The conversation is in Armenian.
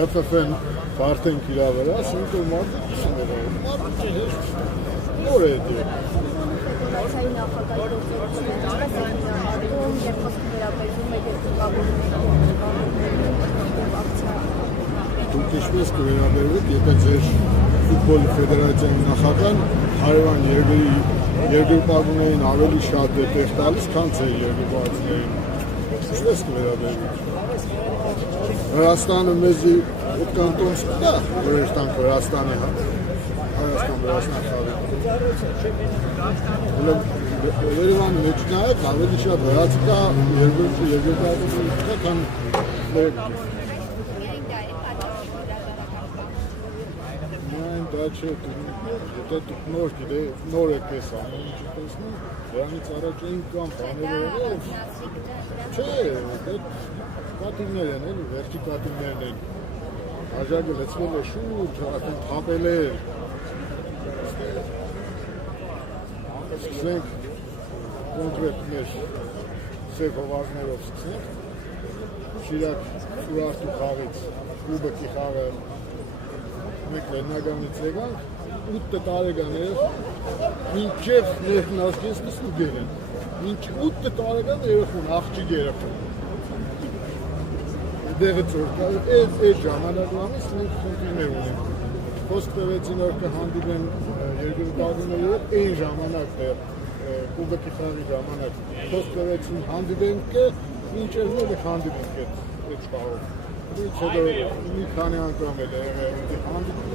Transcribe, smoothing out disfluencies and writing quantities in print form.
FFN Barten Kilavera, Single Market, Turkish վերաբերվեք, եթե ձեր ֆուտբոլ ֆեդերացիայի նախագահան հարևան երկրպագուներին ավելի շատ է տեղ տալիս, քան ձեր երկրպագուներին։ Ինչպես կվերաբերվեք։ Վրաստանը մեզի ոտկանտոն ստա, որ երտանք Վրաստանի Վրաստան խաղի։ Երևան մեջ նայեք, ավելի շատ վրացի կա երկրպագուների կա, քան դա չէ, եթե դուք նոր եք ես ամեն ինչ տեսնում, դրանից առաջ էին կամ բաները չէ, կատիններ են, վերջի կատիններն են, հաջագը լեցվել է շուրջ, արդեն թապել է, սկսենք կոնկրետ մեր սև հովազներով սկսենք, Շիրակ Ուրարտու խաղից, Ուբեկի խաղը մեկ լեննագանից եկանք, 8 տարեկան էր, մինչև ներքնազգենցնից ուգեր են, մինչ 8 տարեկան երեխուն, աղջիկ երեխուն, դեղը ծորկա, այդ ժամանակվանից մենք խնդիրներ ունենք, խոսք տվեցին որ կհանդիպեն երկրպագուները, այն ժամանակ Ուբեկի խաղի ժամանակ, խոսք տվեցին հանդիպենք մինչև մեր հանդիպենք այդ շաղով, հետո մի քանի անգամ էլ է եղել հանդիպենք